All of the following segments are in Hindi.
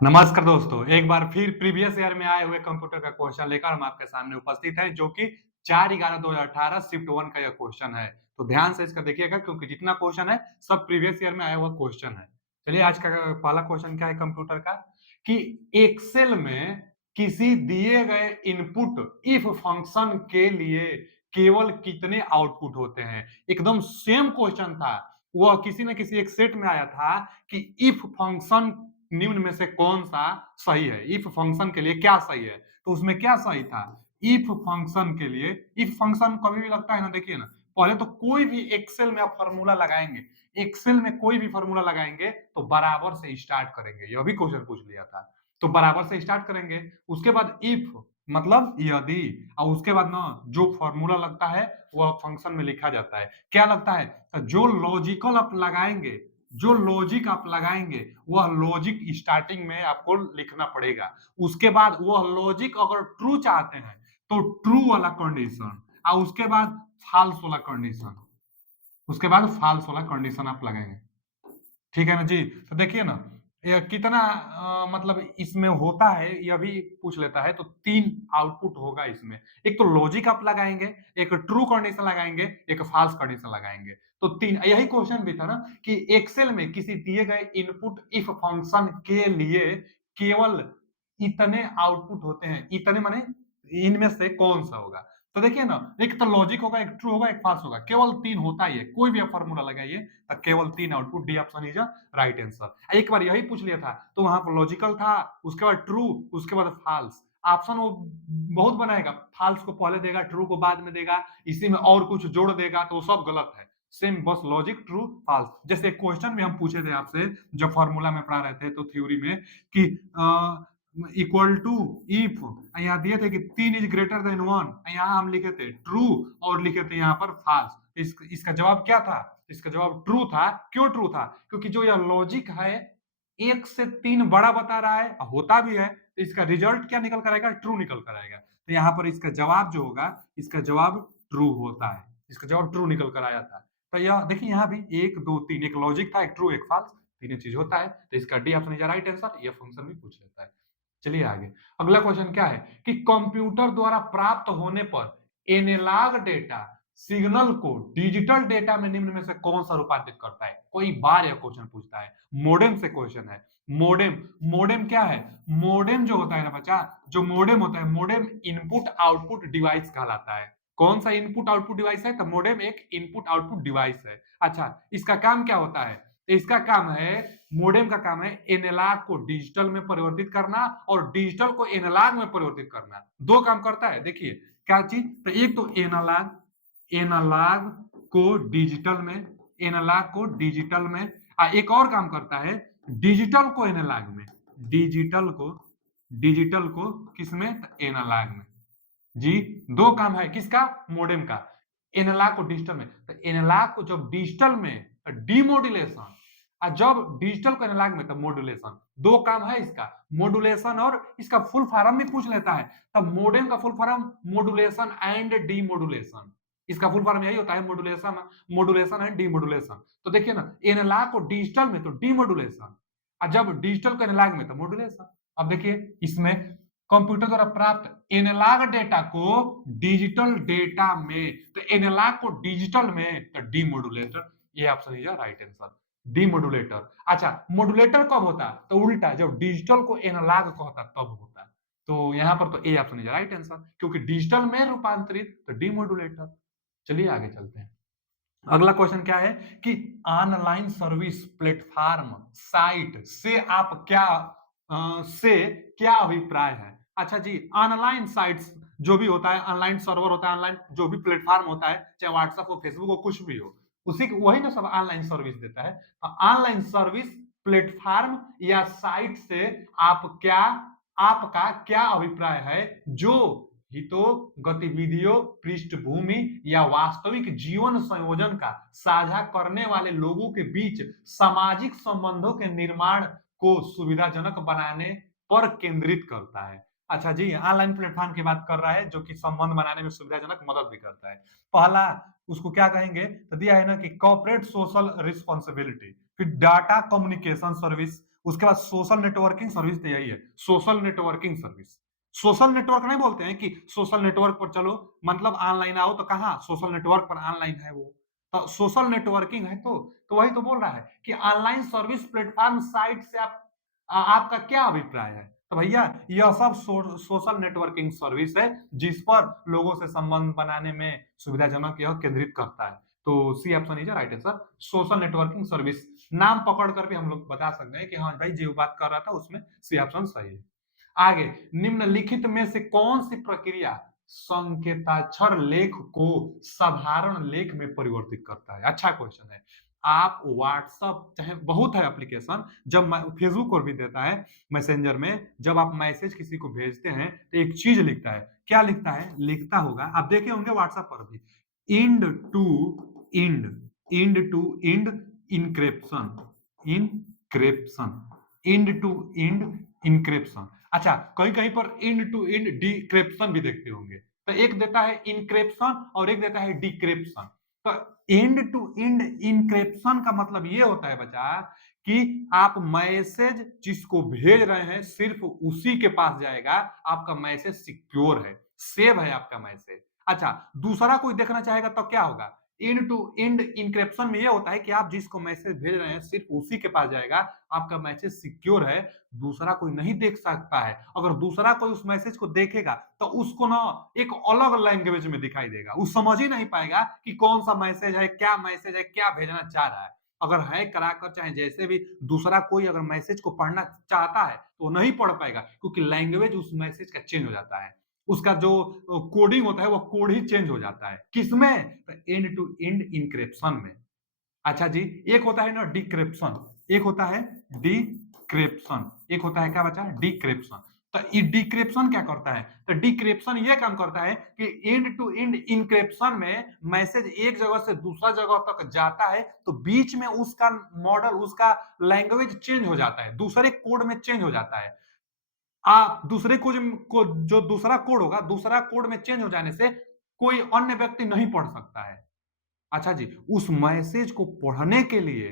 नमस्कार दोस्तों, एक बार फिर प्रीवियस ईयर में आए हुए कंप्यूटर का क्वेश्चन लेकर हम आपके सामने उपस्थित हैं, जो कि 4/11/2018 शिफ्ट 1 का यह क्वेश्चन है। तो ध्यान से इसका देखिएगा क्योंकि जितना क्वेश्चन है सब प्रीवियस ईयर में आया हुआ क्वेश्चन है। चलिए आज का पहला क्वेश्चन क्या है कंप्यूटर का कि एक्सेल में किसी दिए गए इनपुट इफ फंक्शन के लिए केवल कितने आउटपुट होते हैं। एकदम सेम क्वेश्चन था। वह किसी न किसी एक सेट में आया था कि इफ फंक्शन निम्न में से कौन सा सही है, इफ फंक्शन के लिए क्या सही है। तो उसमें क्या सही था, इफ फंक्शन के लिए। इफ फंक्शन कभी भी लगता है ना, देखिए ना, पहले तो कोई भी एक्सेल में आप फॉर्मूला लगाएंगे, एक्सेल में कोई भी फॉर्मूला लगाएंगे तो बराबर से स्टार्ट करेंगे। यह भी क्वेश्चन पूछ लिया था। तो बराबर से स्टार्ट करेंगे, उसके बाद इफ मतलब यदि, और उसके बाद ना जो फॉर्मूला लगता है वह फंक्शन में लिखा जाता है। क्या लगता है, जो लॉजिकल आप लगाएंगे, जो लॉजिक आप लगाएंगे वह लॉजिक स्टार्टिंग में आपको लिखना पड़ेगा। उसके बाद वह लॉजिक अगर ट्रू चाहते हैं तो ट्रू वाला कंडीशन, और उसके बाद फाल्स वाला कंडीशन, उसके बाद फाल्स वाला कंडीशन आप लगाएंगे। ठीक है ना जी। तो देखिए ना, ये कितना मतलब इसमें होता है यह भी पूछ लेता है। तो 3 आउटपुट होगा इसमें। एक तो लॉजिक आप लगाएंगे, एक ट्रू कंडीशन लगाएंगे, एक फाल्स कंडीशन लगाएंगे। तो 3, यही क्वेश्चन भी था ना कि एक्सेल में किसी दिए गए इनपुट इफ फंक्शन के लिए केवल इतने आउटपुट होते हैं। इतने माने इनमें से कौन सा होगा। तो देखिए ना, एक तो लॉजिक होगा, एक ट्रू होगा, एक फाल्स होगा। केवल 3 होता ही है। कोई भी आप फॉर्मूला लगाइए तो केवल 3 output. D option is right answer. एक बार यही पूछ लिया था तो वहां पर लॉजिकल था, उसके बाद ट्रू, उसके बाद फाल्स। ऑप्शन वो बहुत बनाएगा, फाल्स को पहले देगा, ट्रू को बाद में देगा, इसी में और कुछ जोड़ देगा, तो सब गलत है। सेम बस लॉजिक ट्रू फाल्स। जैसे क्वेश्चन में हम पूछे थे आपसे जब फॉर्मूला में पढ़ा रहे थे तो थ्योरी में कि इक्वल टू इफ, यहाँ दिए थे कि 3 इज ग्रेटर देन 1, यहाँ हम लिखे थे ट्रू और लिखे थे यहाँ पर फाल्स। इसका जवाब क्या था, इसका जवाब ट्रू था। क्यों ट्रू था, क्योंकि जो यह लॉजिक है 1 से 3 बड़ा बता रहा है, होता भी है, तो इसका रिजल्ट क्या निकल कर आएगा, ट्रू निकल कर आएगा। तो यहाँ पर इसका जवाब जो होगा, इसका जवाब ट्रू होता है। इसका जवाब ट्रू निकल कर आया था। तो यह देखिए यहाँ भी 1 2 3, एक लॉजिक था, एक ट्रू, एक फाल्स, तीनों चीज होता है। तो इसका D option is right answer. यह फंक्शन भी पूछ लेता है। चलिए आगे। अगला क्वेश्चन क्या है कि कंप्यूटर द्वारा प्राप्त होने पर एनालॉग डेटा सिग्नल को डिजिटल डेटा में निम्न में से कौन सा रूपांतरित करता है। कोई बार यह क्वेश्चन पूछता है। मोडेम से क्वेश्चन है। मोडेम, मोडेम क्या है, मोडेम जो होता है ना बच्चा, जो मोडेम होता है, मोडेम इनपुट आउटपुट डिवाइस कहलाता है। कौन सा इनपुट आउटपुट डिवाइस है, तो मोडेम एक इनपुट आउटपुट डिवाइस है। अच्छा, इसका काम क्या होता है, इसका काम है, मोडेम का काम है एनालॉग को डिजिटल में परिवर्तित करना और डिजिटल को एनालॉग में परिवर्तित करना। दो काम करता है। देखिए क्या चीज, तो एक तो एनालॉग, एनालॉग को डिजिटल में, एनालॉग को डिजिटल में, एक और काम करता है डिजिटल को एनालॉग में, डिजिटल को, डिजिटल को किसमें, एनालॉग में। जी, दो काम है किसका, मोडेम का। एनालॉग को डिजिटल में, तो एनालॉग को जब डिजिटल में डीमोडुलेशन, और जब डिजिटल को एनालॉग में तो मॉड्यूलेशन। दो काम है इसका, मॉड्यूलेशन, और इसका फुल फॉर्म भी पूछ लेता है। तब मोडेम का full form modulation and demodulation. इसका फुल फॉर्म यही होता है, मॉड्यूलेशन, मॉड्यूलेशन एंड डीमोडुलेशन। तो देखिए ना, एनालॉग को डिजिटल में तो डीमोडुलेशन, और जब डिजिटल को एनालॉग में तो मॉड्यूलेशन। अब देखिए इसमें कंप्यूटर द्वारा प्राप्त एनालॉग डेटा को डिजिटल डेटा में, तो एनालॉग को डिजिटल में तो डीमोडुलेटर। ये option is right answer, demodulator. अच्छा, मॉड्यूलेटर कब होता, तो उल्टा, जब डिजिटल को एनालॉग कहता तब होता। तो यहां पर तो ए ऑप्शन इज राइट आंसर, क्योंकि डिजिटल में रूपांतरित तो डीमोडुलेटर। चलिए आगे चलते हैं। अगला क्वेश्चन क्या है कि ऑनलाइन सर्विस प्लेटफॉर्म साइट से आप क्या से क्या अभिप्राय है। अच्छा जी, ऑनलाइन साइट्स जो भी होता है, ऑनलाइन सर्वर होता है, ऑनलाइन जो भी प्लेटफॉर्म होता है, चाहे व्हाट्सएप हो, फेसबुक हो, कुछ भी हो, उसी वही ना सब ऑनलाइन सर्विस देता है। ऑनलाइन सर्विस प्लेटफॉर्म या साइट से आप क्या, आपका क्या अभिप्राय है, जो हितों, गतिविधियों, पृष्ठभूमि या वास्तविक जीवन संयोजन का साझा करने वाले लोगों के बीच सामाजिक संबंधों के निर्माण को सुविधाजनक बनाने पर केंद्रित करता है। अच्छा जी, ऑनलाइन प्लेटफॉर्म की बात कर रहा है जो कि संबंध बनाने में सुविधाजनक मदद भी करता है। पहला उसको क्या कहेंगे, तो दिया है ना कि कॉर्पोरेट सोशल रिस्पॉन्सिबिलिटी, फिर डाटा कम्युनिकेशन सर्विस, उसके बाद सोशल नेटवर्किंग सर्विस तो यही है, social networking service. Social network नहीं बोलते हैं कि सोशल नेटवर्क पर चलो, मतलब ऑनलाइन आओ, तो कहाँ सोशल नेटवर्क पर ऑनलाइन है वो, तो सोशल नेटवर्किंग है, तो वही तो बोल रहा है कि ऑनलाइन सर्विस प्लेटफॉर्म साइट से आपका क्या अभिप्राय है? तो भैया यह सब सोशल नेटवर्किंग सर्विस है जिस पर लोगों से संबंध बनाने में सुविधाजनक यह केंद्रित करता है। तो C option is right answer, social networking service. नाम पकड़ कर भी हम लोग बता सकते हैं कि हाँ भाई जो बात कर रहा था उसमें सी ऑप्शन सही है। आगे, निम्नलिखित में से कौन सी प्रक्रिया संकेताक्षर लेख को साधारण लेख में परिवर्तित करता है? अच्छा क्वेश्चन है। आप व्हाट्सएप चाहे बहुत है एप्लीकेशन, जब फेसबुक पर भी देता है मैसेंजर में, जब आप मैसेज किसी को भेजते हैं तो एक चीज लिखता है, क्या लिखता है? लिखता होगा, आप देखे होंगे व्हाट्सएप पर भी, end to end, end to end encryption, encryption, end to end encryption. अच्छा, कहीं कहीं पर इंड टू इंड डिक्रिप्शन भी देखते होंगे, तो एक देता है इनक्रिप्शन और एक देता है डिक्रिप्शन। तो एंड टू एंड इनक्रिप्शन का मतलब ये होता है बच्चा कि आप मैसेज जिसको भेज रहे हैं सिर्फ उसी के पास जाएगा, आपका मैसेज सिक्योर है, सेव है आपका मैसेज। अच्छा, दूसरा कोई देखना चाहेगा तो क्या होगा? एंड टू एंड इनक्रिप्शन में ये होता है कि आप जिसको मैसेज भेज रहे हैं सिर्फ उसी के पास जाएगा, आपका मैसेज सिक्योर है, दूसरा कोई नहीं देख सकता है। अगर दूसरा कोई उस मैसेज को देखेगा तो उसको ना एक अलग लैंग्वेज में दिखाई देगा, वो समझ ही नहीं पाएगा कि कौन सा मैसेज है, क्या भेजना चाह रहा है। अगर हैक कराकर चाहे जैसे भी दूसरा कोई अगर मैसेज को पढ़ना चाहता है तो वो नहीं पढ़ पाएगा, क्योंकि लैंग्वेज उस मैसेज का चेंज हो जाता है, उसका जो कोडिंग होता है वो कोड ही चेंज हो जाता है। किसमें? तो एंड टू एंड इनक्रिप्शन में। अच्छा जी, एक होता है ना डिक्रिप्शन, एक होता है डिक्रिप्शन, एक होता है क्या बचा? डिक्रिप्शन। तो ये डिक्रिप्शन क्या करता है? तो डिक्रिप्शन ये काम करता है कि एंड टू एंड इनक्रिप्शन में मैसेज एक जगह से दूसरा जगह तक जाता है तो बीच में उसका मॉडल, उसका लैंग्वेज चेंज हो जाता है, दूसरे कोड में चेंज हो जाता है। दूसरे को जो दूसरा कोड होगा, दूसरा कोड में चेंज हो जाने से कोई अन्य व्यक्ति नहीं पढ़ सकता है। अच्छा जी, उस मैसेज को पढ़ने के लिए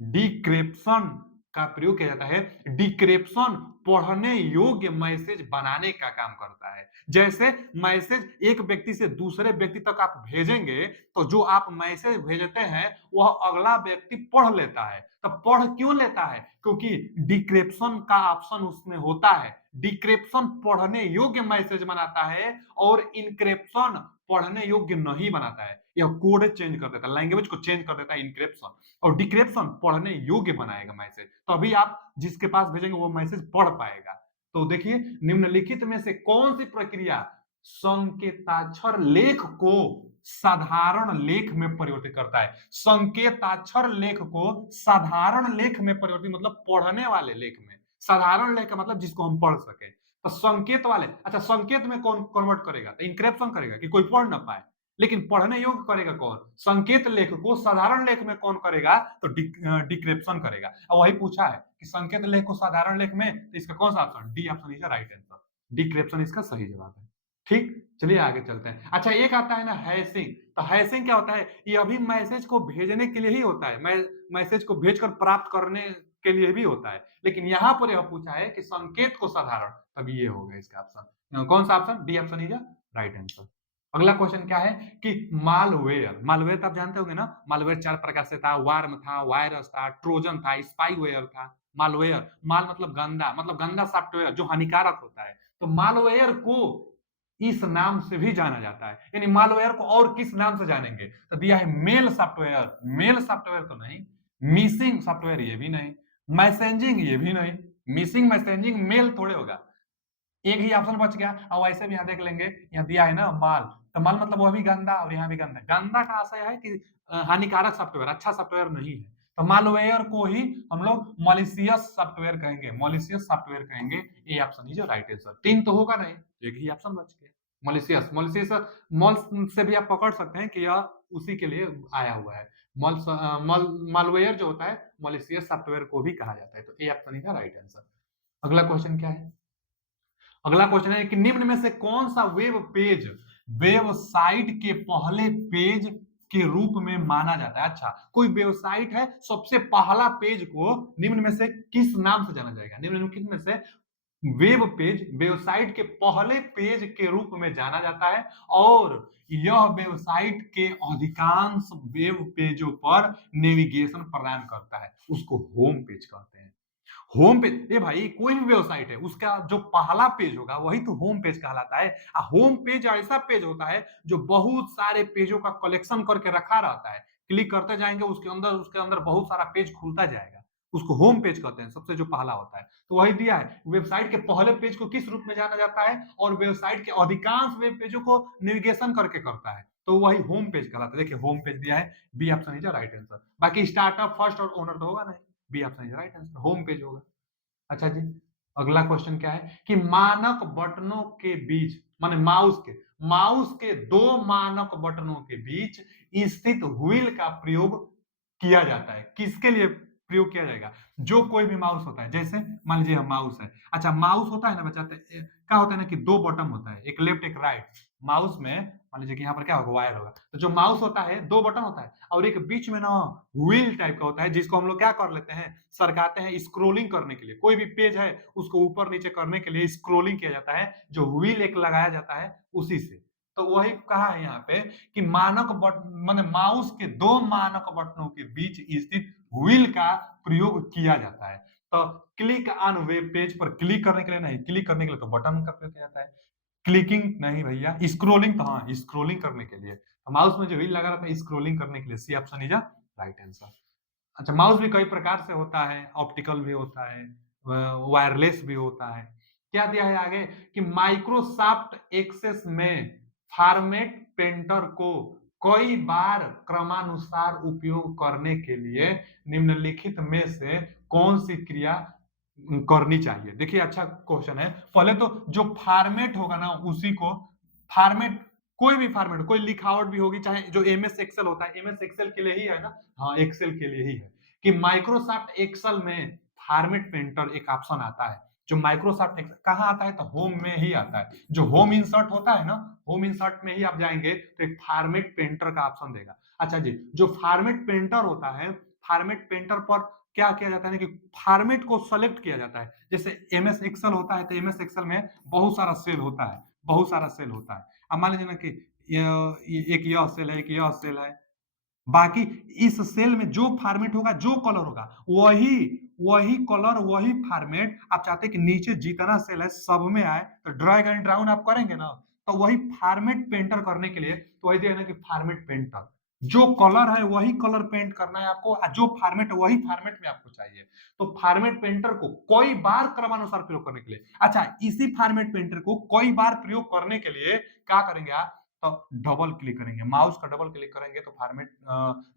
डिक्रिप्शन का प्रयोग किया जाता है। डिक्रिप्शन पढ़ने योग्य मैसेज बनाने का काम करता है। जैसे मैसेज एक व्यक्ति से दूसरे व्यक्ति तक आप भेजेंगे, तो जो आप मैसेज भेजते हैं वह अगला व्यक्ति पढ़ लेता है। तो पढ़ क्यों लेता है? क्योंकि डिक्रिप्शन का ऑप्शन उसमें होता है। डिक्रिप्शन पढ़ने योग्य मैसेज बनाता है और इनक्रिप्शन पढ़ने योग्य नहीं बनाता है। यह कोड चेंज कर देता है, लैंग्वेज को चेंज कर देता है इनक्रिप्शन, और डिक्रिप्शन पढ़ने योग्य बनाएगा मैसेज, तभी आप जिसके पास भेजेंगे वो मैसेज पढ़ पाएगा। तो देखिए, निम्नलिखित में से कौन सी प्रक्रिया संकेताक्षर लेख को साधारण लेख में परिवर्तित करता है? संकेताक्षर लेख को साधारण लेख में परिवर्तित मतलब पढ़ने वाले लेख में, साधारण लेख का मतलब जिसको हम पढ़ सके। तो संकेत वाले, अच्छा संकेत में कौन कन्वर्ट करेगा? तो इनक्रिप्शन करेगा कि कोई पढ़ ना पाए, लेकिन पढ़ने योग्य करेगा कौन? संकेत लेख को साधारण लेख में कौन करेगा? तो डिक्रिप्शन करेगा। और वही पूछा है कि संकेत लेख को साधारण लेख में, तो इसका कौन सा option? D option is right answer, decryption इसका सही जवाब है। ठीक, चलिए आगे चलते हैं। अच्छा, एक आता है ना हैशिंग, तो हैशिंग क्या होता है? ये अभी मैसेज को भेजने के लिए ही होता है, मैसेज को भेजकर प्राप्त करने के लिए भी होता है, लेकिन यहाँ पर यह पूछा है कि संकेत को साधारण, तब ये होगा इसका ऑप्शन। कौन सा option? D option is right answer. अगला क्वेश्चन क्या है कि मालवेयर, मालवेयर तो आप जानते होंगे ना, मालवेयर 4 प्रकार से था, वार्म था, वायरस था, ट्रोजन था, स्पाईवेयर था। मालवेयर, माल मतलब गंदा, मतलब गंदा सॉफ्टवेयर जो हानिकारक होता है, तो मालवेयर को इस नाम से भी जाना जाता है। यानी मालवेयर को और किस नाम से जानेंगे? तो दिया है मेल सॉफ्टवेयर, मेल सॉफ्टवेयर तो नहीं, मिसिंग सॉफ्टवेयर ये भी नहीं, मैसेजिंग ये भी नहीं, मिसिंग मैसेजिंग मेल थोड़े होगा। एक ही ऑप्शन बच गया, और वैसे भी यहाँ देख लेंगे, यहाँ दिया है ना माल, तो माल मतलब वह भी गंदा और यहाँ भी गंदा। गंदा का आशय है कि हानिकारक सॉफ्टवेयर, अच्छा सॉफ्टवेयर नहीं है, तो मालवेयर को ही हम लोग मॉलिशियस सॉफ्टवेयर कहेंगे, मॉलिशियस सॉफ्टवेयर कहेंगे। ये ऑप्शन इज राइट आंसर। 3 तो होगा नहीं, एक ही ऑप्शन बच गया, मॉलिशियस। मॉलिशियस मॉल से भी आप पकड़ सकते हैं कि यह उसी के लिए आया हुआ है। मालवेयर जो होता है मॉलिशियस सॉफ्टवेयर को भी कहा जाता है, तो ये ऑप्शन इज राइट आंसर। अगला क्वेश्चन क्या है? अगला क्वेश्चन है कि निम्न में से कौन सा वेब पेज वेबसाइट के पहले पेज के रूप में माना जाता है। अच्छा, कोई वेबसाइट है, सबसे पहला पेज को निम्न में से किस नाम से जाना जाएगा? निम्नलिखित में से वेब पेज वेबसाइट के पहले पेज के रूप में जाना जाता है और यह वेबसाइट के अधिकांश वेब पेजों पर नेविगेशन प्रदान करता है। उसको होम पेज कहते हैं। होम पेज, ए भाई कोई भी वेबसाइट है उसका जो पहला पेज होगा वही तो होम पेज कहलाता है। होम पेज ऐसा पेज होता है जो बहुत सारे पेजों का कलेक्शन करके रखा रहता है। क्लिक करते जाएंगे उसके अंदर बहुत सारा पेज खुलता जाएगा। उसको होम पेज कहते हैं, सबसे जो पहला होता है। तो वही दिया है, वेबसाइट के पहले पेज को किस रूप में जाना जाता है और वेबसाइट के अधिकांश वेब पेजों को नेविगेशन करके करता है, तो वही होम पेज कहलाता है। देखिए होम पेज दिया है, B option is right answer. बाकी स्टार्टअप, फर्स्ट और ओनर तो होगा नहीं, B option is right answer, home page होगा। अच्छा जी, अगला क्वेश्चन क्या है कि मानक बटनों के बीच, माने माउस के दो मानक बटनों के बीच स्थित व्हील का प्रयोग किया जाता है। किसके लिए प्रयोग किया जाएगा? जो कोई भी माउस होता है, जैसे मान लीजिए माउस है। अच्छा, माउस होता है ना बच्चा, क्या होता है ना कि दो बटन होता है, एक लेफ्ट एक राइट। माउस में मान लीजिए कि यहाँ पर क्या होगा, वायर होगा। तो जो माउस होता है दो बटन होता है और एक बीच में ना व्हील टाइप का होता है, जिसको हम लोग क्या कर लेते हैं, सरकाते हैं स्क्रोलिंग करने के लिए। कोई भी पेज है उसको ऊपर नीचे करने के लिए स्क्रोलिंग किया जाता है, जो व्हील एक लगाया जाता है उसी से। तो वही कहा है यहाँ पे कि मानक बटन माने माउस के दो मानक बटनों के बीच स्थित व्हील का प्रयोग किया जाता है। तो क्लिक ऑन वेब पेज पर क्लिक करने के लिए नहीं, क्लिक करने के लिए तो बटन का प्रयोग किया जाता है। क्लिकिंग नहीं भैया, स्क्रोलिंग तो हाँ, स्क्रोलिंग करने के लिए माउस में जो व्हील लगा रहता है स्क्रोलिंग करने के लिए, C option is right answer. अच्छा, माउस भी कई प्रकार से होता है, ऑप्टिकल भी होता है, वायरलेस भी होता है। क्या दिया है आगे कि माइक्रोसॉफ्ट एक्सेस में फॉर्मेट पेंटर को कई बार क्रमानुसार उपयोग करने के लिए निम्नलिखित में से कौन सी क्रिया करनी चाहिए? देखिए अच्छा क्वेश्चन है। पहले तो जो फॉर्मेट होगा ना उसी को फॉर्मेट, कोई भी फॉर्मेट, कोई लिखावट भी होगी, चाहे जो एमएस एक्सेल होता है, एमएस एक्सेल के लिए ही है ना, हाँ एक्सेल के लिए ही है कि माइक्रोसॉफ्ट एक्सेल में फॉर्मेट पेंटर एक ऑप्शन आता है। जो माइक्रोसॉफ्ट एक्सेल कहाँ आता है, तो होम में ही आता है। जो होम इंसर्ट होता है ना, होम इंसर्ट में ही आप जाएंगे तो एक फॉर्मेट पेंटर का ऑप्शन देगा। अच्छा जी, जो फॉर्मेट पेंटर होता है, फॉर्मेट पेंटर पर क्या किया जाता है ना कि फॉर्मेट को सेलेक्ट किया जाता है। जैसे एमएस एक्सेल होता है तो एमएस एक्सेल में बहुत सारा सेल होता है, बहुत सारा सेल होता है। अब मान लीजिए ना कि एक यह सेल है, एक यह सेल है, बाकी इस सेल में जो फॉर्मेट होगा, जो कलर होगा, वही वही कलर वही फॉर्मेट आप चाहते हैं कि नीचे जितना सेल है सब में आए, तो ड्रैग एंड ड्राउन आप करेंगे ना, तो वही फॉर्मेट पेंटर करने के लिए तो वही दिया ना कि फॉर्मेट पेंटर, जो कलर है वही कलर पेंट करना है आपको, जो फॉर्मेट है वही फॉर्मेट में आपको चाहिए। तो फॉर्मेट पेंटर को कई बार क्रमानुसार प्रयोग करने के लिए, अच्छा इसी फॉर्मेट पेंटर को कई बार प्रयोग करने के लिए क्या करेंगे आप, तो डबल क्लिक करेंगे, माउस का डबल क्लिक करेंगे तो फॉर्मेट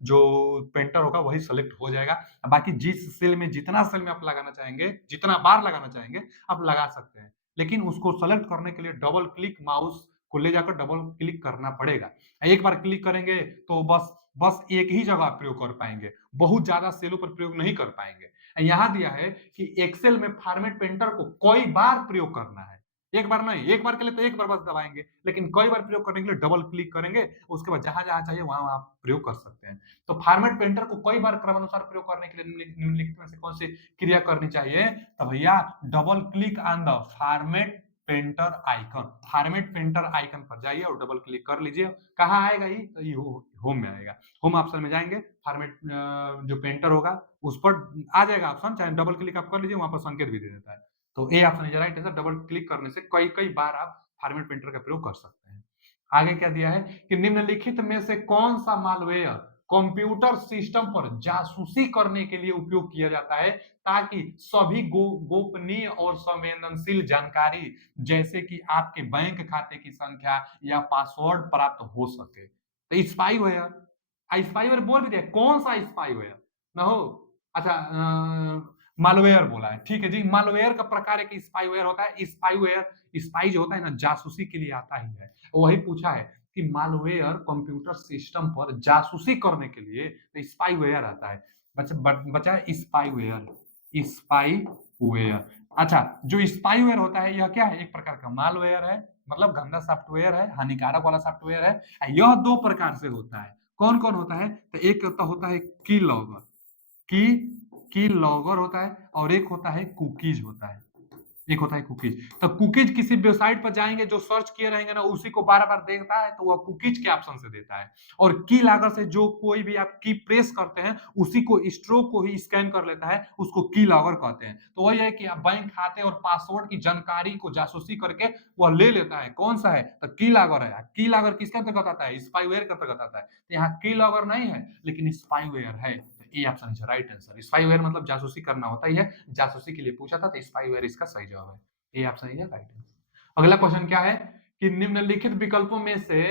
जो पेंटर होगा वही सेलेक्ट हो जाएगा। बाकी जिस सेल में जितना सेल में आप लगाना चाहेंगे, जितना बार लगाना चाहेंगे आप लगा सकते हैं, लेकिन उसको सेलेक्ट करने के लिए डबल क्लिक माउस को ले जाकर डबल क्लिक करना पड़ेगा। एक बार क्लिक करेंगे तो बस बस एक ही जगह प्रयोग कर पाएंगे, बहुत ज्यादा सेलों पर प्रयोग नहीं कर पाएंगे। यहाँ दिया है कि एक्सेल में फॉर्मेट पेंटर को कई बार प्रयोग करना है, एक बार नहीं, एक बार के लिए तो एक बार बस दबाएंगे, लेकिन कई बार प्रयोग करने के लिए डबल क्लिक करेंगे, उसके बाद जहां जहां चाहिए वहां वहां प्रयोग कर सकते हैं। तो फॉर्मेट पेंटर को कई बार क्रमानुसार प्रयोग करने के लिए निम्नलिखित में से कौन सी क्रिया करनी चाहिए, तो भैया double click on the format painter icon, format painter icon पर जाइए और डबल क्लिक कर लीजिए। कहाँ आएगा ये, तो ये होम में आएगा। होम ऑप्शन में जाएंगे, फॉर्मेट जो पेंटर होगा उस पर आ जाएगा ऑप्शन, चाहे डबल क्लिक आप कर लीजिए, वहां पर संकेत भी दे देता है। तो ए option is right answer, double click करने से कई कई बार आप फॉर्मेट पेंटर का प्रयोग कर सकते हैं। आगे क्या दिया है कि निम्नलिखित में से कौन सा मालवेयर कंप्यूटर सिस्टम पर जासूसी करने के लिए उपयोग किया जाता है ताकि सभी गोपनीय और संवेदनशील जानकारी जैसे कि आपके बैंक खाते की संख्या या पासवर्ड प्राप्त हो सके। तो स्पाईवेयर, स्पाईवेयर बोल भी दिया, कौन सा स्पाईवेयर ना हो। अच्छा मालवेयर बोला है, ठीक है जी। मालवेयर का प्रकार एक स्पाईवेयर होता है। स्पाईवेयर, स्पाई जो होता है ना जासूसी के लिए आता ही है, वही पूछा है कि मालवेयर कंप्यूटर सिस्टम पर जासूसी करने के लिए तो स्पाईवेयर आता है। बचा स्पाईवेयर, स्पाईवेयर। अच्छा, जो स्पाईवेयर होता है यह क्या है, एक प्रकार का मालवेयर है, मतलब गंदा सॉफ्टवेयर है, हानिकारक वाला सॉफ्टवेयर है। यह दो प्रकार से होता है, कौन कौन होता है? तो एक होता है की लॉगर, की की लॉगर होता है, और एक होता है कुकीज होता है, एक होता है कुकीज। तो कुकीज किसी वेबसाइट पर जाएंगे, जो सर्च किए रहेंगे ना उसी को बार बार देखता है, तो वह कुकीज के ऑप्शन से देता है। और की लागत से जो कोई भी आप की प्रेस करते हैं उसी को, स्ट्रोक को ही स्कैन कर लेता है, उसको की लॉगर कहते हैं। तो वही है कि आप बैंक खाते और पासवर्ड की जानकारी को जासूसी करके वह ले लेता है। कौन सा है? तो की लॉगर है। की लॉगर किसके अंतर्गत आता है? स्पाईवेयर के अंतर्गत आता है। तो यहाँ की लॉगर नहीं है लेकिन स्पाईवेयर है। ये ऑप्शन है राइट आंसर। स्पाईवेयर मतलब जासूसी करना होता ही है, जासूसी के लिए पूछा था, तो स्पाईवेयर इसका सही जवाब है। ये ऑप्शन है राइट आंसर। अगला क्वेश्चन क्या है कि निम्नलिखित विकल्पों में से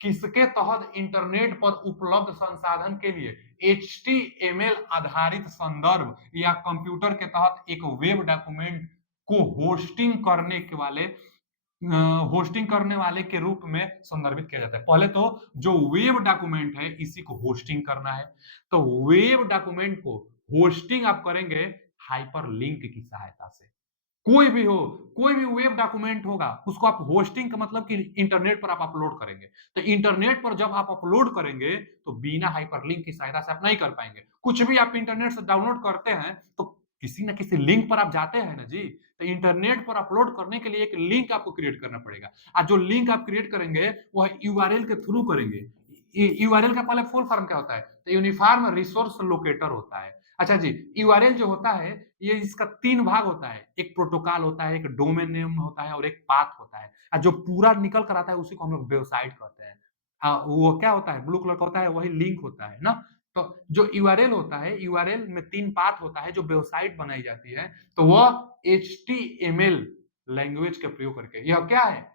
किसके तहत इंटरनेट पर उपलब्ध संसाधन के लिए HTML आधारित संदर्भ या कंप्यूटर के तहत एक वेब डॉक्यूमेंट को होस्टिंग करने वाले के रूप में संदर्भित किया जाता है? पहले तो जो वेब डॉक्यूमेंट है इसी को होस्टिंग करना है। तो वेब डॉक्यूमेंट को होस्टिंग आप करेंगे हाइपरलिंक की सहायता से। कोई भी हो, कोई भी वेब डॉक्यूमेंट होगा उसको आप होस्टिंग का मतलब कि इंटरनेट पर आप अपलोड करेंगे। तो इंटरनेट पर जब आप अपलोड करेंगे तो बिना हाइपरलिंक की सहायता से आप नहीं कर पाएंगे। कुछ भी आप इंटरनेट से डाउनलोड करते हैं तो किसी ना किसी लिंक पर आप जाते हैं ना जी। तो इंटरनेट पर अपलोड करने के लिए एक लिंक आपको क्रिएट करना पड़ेगा। और जो लिंक आप क्रिएट करेंगे वह यूआरएल के थ्रू करेंगे। यूआरएल का पहले फुल फॉर्म क्या होता है? तो यूनिफॉर्म रिसोर्स लोकेटर होता है। अच्छा जी, यूआरएल जो होता है ये इसका 3 भाग होता है। एक प्रोटोकॉल होता है, एक डोमेन नेम होता है और एक पाथ होता है। जो पूरा निकल कर आता है उसी को हम लोग वेबसाइट कहते हैं। वो क्या होता है? ब्लू कलर का होता है, वही लिंक होता है ना? तो जो यूआरएल होता है, यूआरएल में 3 पाथ होता है जो वेबसाइट बनाई जाती है, तो वह एचटीएमएल लैंग्वेज का प्रयोग करके। यह क्या है?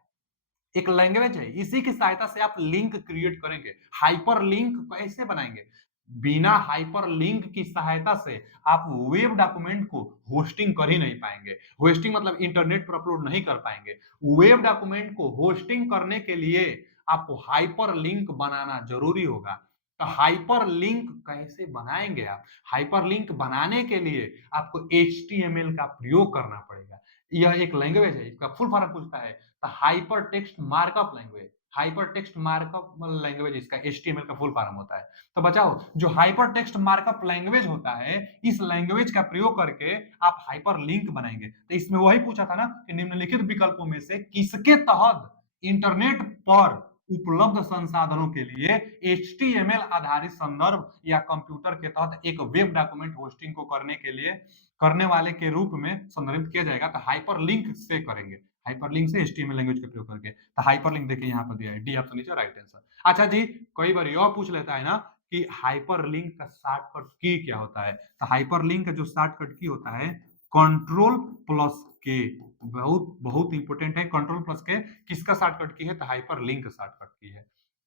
एक लैंग्वेज है। इसी की सहायता से आप लिंक क्रिएट करेंगे। हाइपर लिंक कैसे बनाएंगे? बिना हाइपर लिंक की सहायता से आप वेब डॉक्यूमेंट को होस्टिंग कर ही नहीं पाएंगे। होस्टिंग मतलब इंटरनेट पर अपलोड नहीं कर पाएंगे। वेब डॉक्यूमेंट को होस्टिंग करने के लिए आपको हाइपर लिंक बनाना जरूरी होगा। तो हाइपर लिंक कैसे बनाएंगे आप? हाइपर लिंक बनाने के लिए आपको HTML का प्रयोग करना पड़ेगा। यह एक लैंग्वेज है, इसका फुल फॉर्म पूछता है hyper text markup language. Hyper text markup language इसका HTML का फुल फॉर्म होता है। तो बचाओ, जो हाइपर टेक्स्ट मार्कअप लैंग्वेज होता है इस लैंग्वेज का प्रयोग करके आप हाइपर लिंक बनाएंगे। तो इसमें वही पूछा था ना कि निम्नलिखित विकल्पों में से किसके तहत इंटरनेट पर उपलब्ध संसाधनों के लिए HTML आधारित संदर्भ या कंप्यूटर के तहत एक वेब डॉक्यूमेंट होस्टिंग को करने के लिए करने वाले के रूप में संदर्भित किया जाएगा। तो हाइपरलिंक से करेंगे। हाइपरलिंक से HTML लैंग्वेज का प्रयोग करके। तो हाइपरलिंक देखिए यहाँ पर दिया है, D option is right answer. अच्छा जी, कई बार यह पूछ लेता है ना कि हाइपरलिंक का शॉर्टकट की क्या होता है? तो हाइपरलिंक का जो शॉर्टकट की होता है कंट्रोल प्लस के। बहुत बहुत इंपॉर्टेंट है। कंट्रोल प्लस के किसका शॉर्टकट की है? तो हाइपरलिंक का शॉर्टकट की है।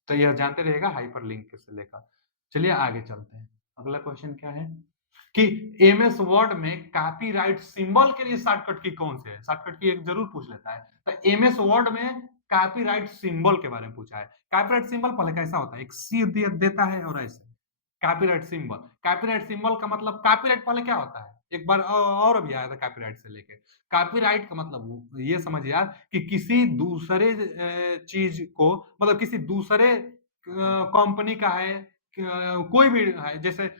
तो यह जानते रहेगा हाइपरलिंक से लेकर। चलिए आगे चलते हैं। अगला क्वेश्चन क्या है कि एमएस वर्ड में कॉपीराइट सिंबल के लिए शॉर्टकट की कौन से है? शॉर्टकट की एक जरूर पूछ लेता है। तो एमएस वर्ड में कॉपीराइट सिंबल के बारे में पूछा है। कॉपीराइट सिंबल पहले कैसा होता है? एक सी देता है और ऐसे कॉपीराइट सिंबल। कॉपीराइट सिंबल का मतलब, कॉपीराइट पहले क्या होता है? एक बार और भी आया था कॉपीराइट से लेके। कॉपीराइट का मतलब ये समझिए आप कि किसी दूसरे चीज को, मतलब किसी दूसरे कंपनी का है, कोई भी है, जैसे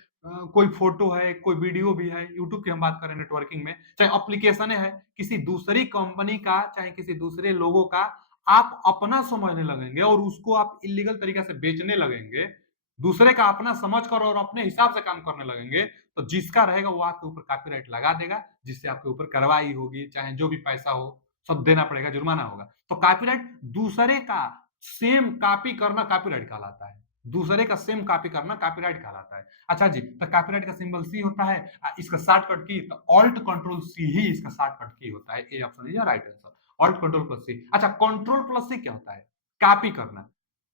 कोई फोटो है, कोई वीडियो भी है, यूट्यूब की हम बात करें नेटवर्किंग में, चाहे एप्लीकेशन है, किसी दूसरी कंपनी का, चाहे किसी दूसरे लोगों का आप अपना समझने लगेंगे और उसको आप इलीगल तरीके से बेचने लगेंगे, दूसरे का अपना समझ कर और अपने हिसाब से काम करने लगेंगे, तो जिसका रहेगा वो आपके ऊपर कॉपीराइट लगा देगा, जिससे आपके ऊपर कार्रवाई होगी, चाहे जो भी पैसा हो सब देना पड़ेगा, जुर्माना होगा। तो कॉपीराइट दूसरे का सेम कॉपी करना कॉपीराइट कहलाता है। दूसरे का सेम कॉपी करना कॉपीराइट कहलाता है। अच्छा जी, तो कॉपीराइट का सिंबल सी होता है। इसका शॉर्टकट की तो ऑल्ट कंट्रोल सी ही इसका शॉर्टकट की होता है। A option is right answer. Alt control plus C. अच्छा, कंट्रोल प्लस सी क्या होता है? कॉपी करना।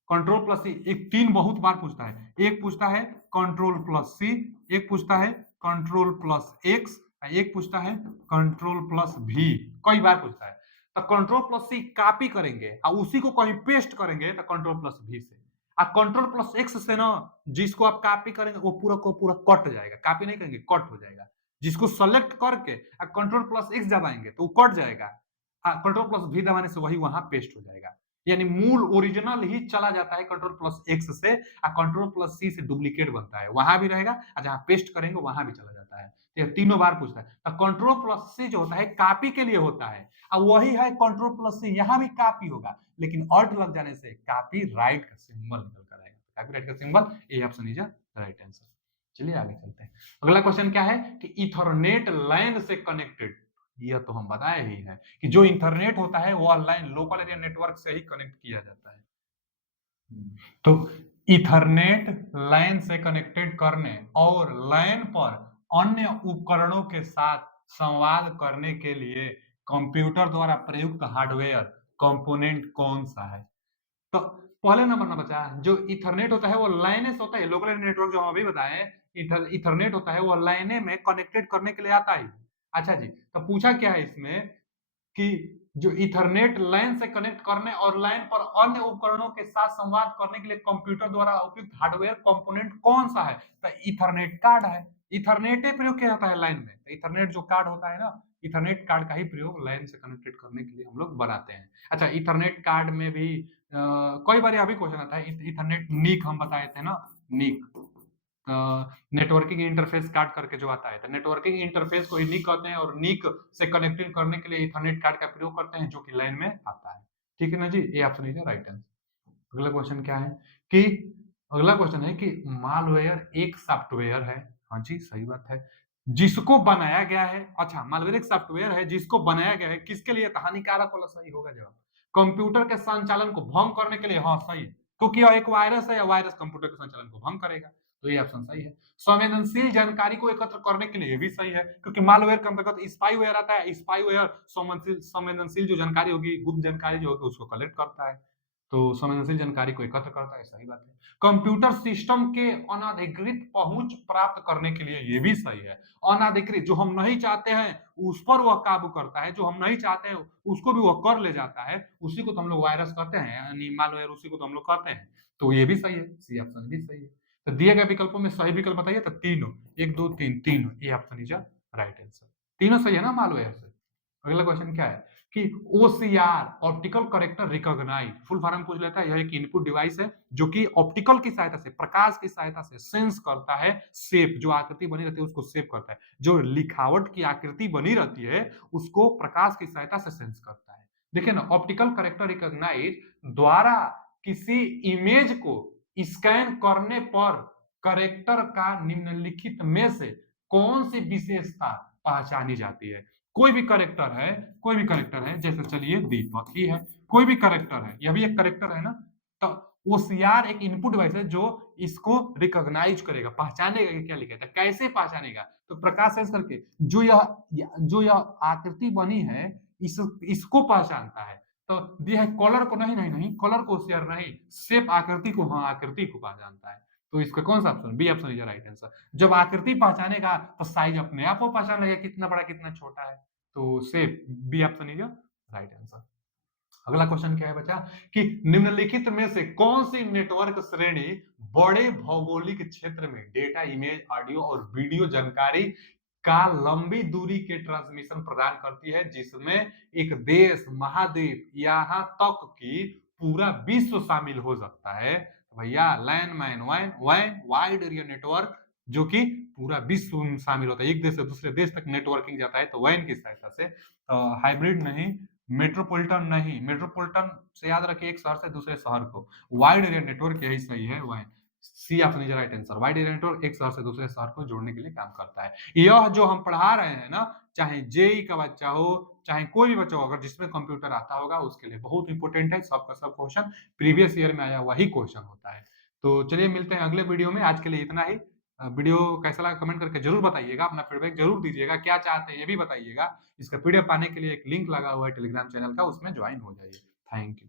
कंट्रोल प्लस सी एक 3 बहुत बार पूछता है। एक पूछता है कंट्रोल प्लस सी, एक पूछता है कंट्रोल प्लस एक्स, एक पूछता है कंट्रोल प्लस भी। कई बार पूछता है। तो कंट्रोल प्लस सी कॉपी करेंगे और उसी को कहीं पेस्ट करेंगे तो कंट्रोल प्लस भी से। कंट्रोल प्लस एक्स से ना, जिसको आप कॉपी करेंगे वो पूरा को पूरा कट जाएगा। कॉपी नहीं करेंगे, कट हो जाएगा। जिसको सेलेक्ट करके कंट्रोल प्लस एक्स दबाएंगे तो वो कट जाएगा। कंट्रोल प्लस भी दबाने से वही वहां पेस्ट हो जाएगा। यानी मूल ओरिजिनल ही चला जाता है कंट्रोल प्लस एक्स से, और कंट्रोल प्लस सी से डुप्लीकेट बनता है, वहां भी रहेगा और जहां पेस्ट करेंगे वहां भी चला जाता है। तो ये तीनों बार पूछता है। तो कंट्रोल प्लस सी जो होता है कॉपी के लिए होता है, और वही है कंट्रोल प्लस सी, यहां भी कॉपी होगा, लेकिन ऑल्ट लग जाने से कॉपी राइट का सिंबल निकल कर आएगा। कॉपी राइट का symbol, A option is right answer. चलिए आगे चलते हैं। अगला क्वेश्चन क्या है कि इथरनेट लैन से कनेक्टेड, यह तो हम बताए ही हैं कि जो इंटरनेट होता है वो ऑनलाइन लोकल एरिया नेटवर्क से ही कनेक्ट किया जाता है। तो इथरनेट लैन से कनेक्टेड करने और लैन पर अन्य उपकरणों के साथ संवाद करने के लिए कंप्यूटर द्वारा प्रयुक्त हार्डवेयर कंपोनेंट कौन सा है? तो पहले नंबर में बचा जो इथरनेट होता है वो लाइनें होता है, लोकल एरिया नेटवर्क जो हम अभी बताए, इथरनेट होता है वो लाइनें में कनेक्टेड करने के लिए आता है। अच्छा जी, तो पूछा क्या है इसमें कि जो इथरनेट लैन से कनेक्ट करने और लैन पर अन्य उपकरणों के साथ संवाद करने के लिए कंप्यूटर द्वारा उपयुक्त हार्डवेयर कंपोनेंट कौन सा है? तो इथरनेट कार्ड है। इथरनेट ही प्रयोग किया जाता है लाइन में। तो इथरनेट जो कार्ड होता है ना, इथरनेट कार्ड का ही प्रयोग लाइन से कनेक्टेड करने के लिए हम लोग बनाते हैं। अच्छा, इथरनेट कार्ड में भी कई बार अभी क्वेश्चन आता है, इथरनेट नीक हम बताए थे ना, नीक नेटवर्किंग इंटरफेस कार्ड करके जो आता है, तो नेटवर्किंग इंटरफेस को ही नीक कहते हैं, और नीक से कनेक्टिंग करने के लिए इथरनेट कार्ड का प्रयोग करते हैं जो कि लाइन में आता है। ठीक है ना जी, ये ऑप्शन इज राइट आंसर। अगला क्वेश्चन क्या है कि अगला क्वेश्चन है कि मालवेयर एक सॉफ्टवेयर है, हाँ जी सही बात है, जिसको बनाया गया है, अच्छा मालवेयर एक सॉफ्टवेयर है जिसको बनाया गया है किसके लिए? तो हानिकारक वाला सही होगा जवाब। कंप्यूटर के संचालन को भंग करने के लिए, हाँ सही है, क्योंकि यह एक वायरस है, वायरस कंप्यूटर के संचालन को भंग करेगा, तो ये ऑप्शन सही है। संवेदनशील जानकारी को एकत्र करने के लिए, ये भी सही है, क्योंकि मालवेयर के अंतर्गत स्पाईवेयर आता है, स्पाईवेयर संवेदनशील जो जानकारी होगी, गुप्त जानकारी जो होगी उसको कलेक्ट करता है, तो संवेदनशील जानकारी को एकत्र करता है, सही बात है। कंप्यूटर सिस्टम के अनधिकृत पहुंच प्राप्त करने के लिए, ये भी सही है। अनधिकृत जो हम नहीं चाहते हैं उस पर वह काबू करता है, जो हम नहीं चाहते हैं उसको भी वह कर ले जाता है, उसी को तो हम लोग वायरस कहते हैं, यानी मालवेयर उसी को तो हम लोग कहते हैं, तो ये भी सही है, सी ऑप्शन भी सही है। तो दिए गए विकल्पों में सही विकल्प बताइए, तो तीनों, एक दो तीन, तीनों, ये ऑप्शन इज राइट आंसर, तीनों सही है ना मालवेयर से। अगला क्वेश्चन क्या है कि OCR optical character recognise full form पूछ लेता है, यह एक इनपुट डिवाइस है जो कि ऑप्टिकल की सहायता से, प्रकाश की सहायता से सेंस करता है, शेप जो आकृति बनी रहती है उसको शेप करता है, जो लिखावट की आकृति बनी रहती है उसको प्रकाश की सहायता से सेंस करता है। देखिए ना, ऑप्टिकल करेक्टर रिकॉग्नाइज द्वारा किसी इमेज को स्कैन करने पर करेक्टर का निम्नलिखित में से कौन सी विशेषता पहचानी जाती है? कोई भी करेक्टर है, कोई भी करेक्टर है, जैसे चलिए दीपक ही है, कोई भी करेक्टर है, यह भी एक करेक्टर है ना, तो ओसीआर एक इनपुट डिवाइस है जो इसको रिकॉग्नाइज करेगा, पहचानेगा कि क्या लिखा है, कैसे पहचानेगा? तो प्रकाश सेंस करके जो यह आकृति बनी है इसको पहचानता है। तो दिया है कलर को, नहीं नहीं नहीं, कलर को ओसीआर नहीं, शेप आकृति को, हाँ आकृति को पहचानता है, तो इसका कौन सा option? B option is right answer. जब आकृति पहचानेगा तो साइज अपने आप वो पहचान लेगा कितना बड़ा कितना छोटा है, तो से B option is right answer. अगला क्वेश्चन क्या है बच्चा कि निम्नलिखित में से कौन सी नेटवर्क श्रेणी बड़े भौगोलिक क्षेत्र में डेटा, इमेज, ऑडियो और वीडियो जानकारी का लंबी दूरी के ट्रांसमिशन प्रदान करती है, जिसमें एक देश, महाद्वीप, यहाँ तक कि पूरा विश्व शामिल हो सकता है? तो भैया LAN MAN van van wide area network, जो कि पूरा विश्व में शामिल होता है, एक देश से दूसरे देश तक नेटवर्किंग जाता है, तो वैन की सहायता से। हाइब्रिड नहीं, मेट्रोपॉलिटन नहीं, मेट्रोपॉलिटन से याद रखिए एक शहर से दूसरे शहर को, वाइड एरिया नेटवर्क यही सही है, वैन, C option is right answer. Wide area network एक शहर से दूसरे शहर को जोड़ने के लिए काम करता है। यह जो हम पढ़ा रहे हैं ना, चाहे जेई का बच्चा हो, चाहे कोई भी बच्चा हो, अगर जिसमें कंप्यूटर आता होगा उसके लिए बहुत इंपॉर्टेंट है, सबका सब क्वेश्चन प्रीवियस ईयर में आया वही क्वेश्चन होता है। तो चलिए मिलते हैं अगले वीडियो में, आज के लिए इतना ही। वीडियो कैसा लगा कमेंट करके जरूर बताइएगा, अपना फीडबैक जरूर दीजिएगा, क्या चाहते हैं ये भी बताइएगा। इसका पीडीएफ पाने के लिए एक लिंक लगा हुआ है टेलीग्राम चैनल का, उसमें ज्वाइन हो जाइए। Thank you.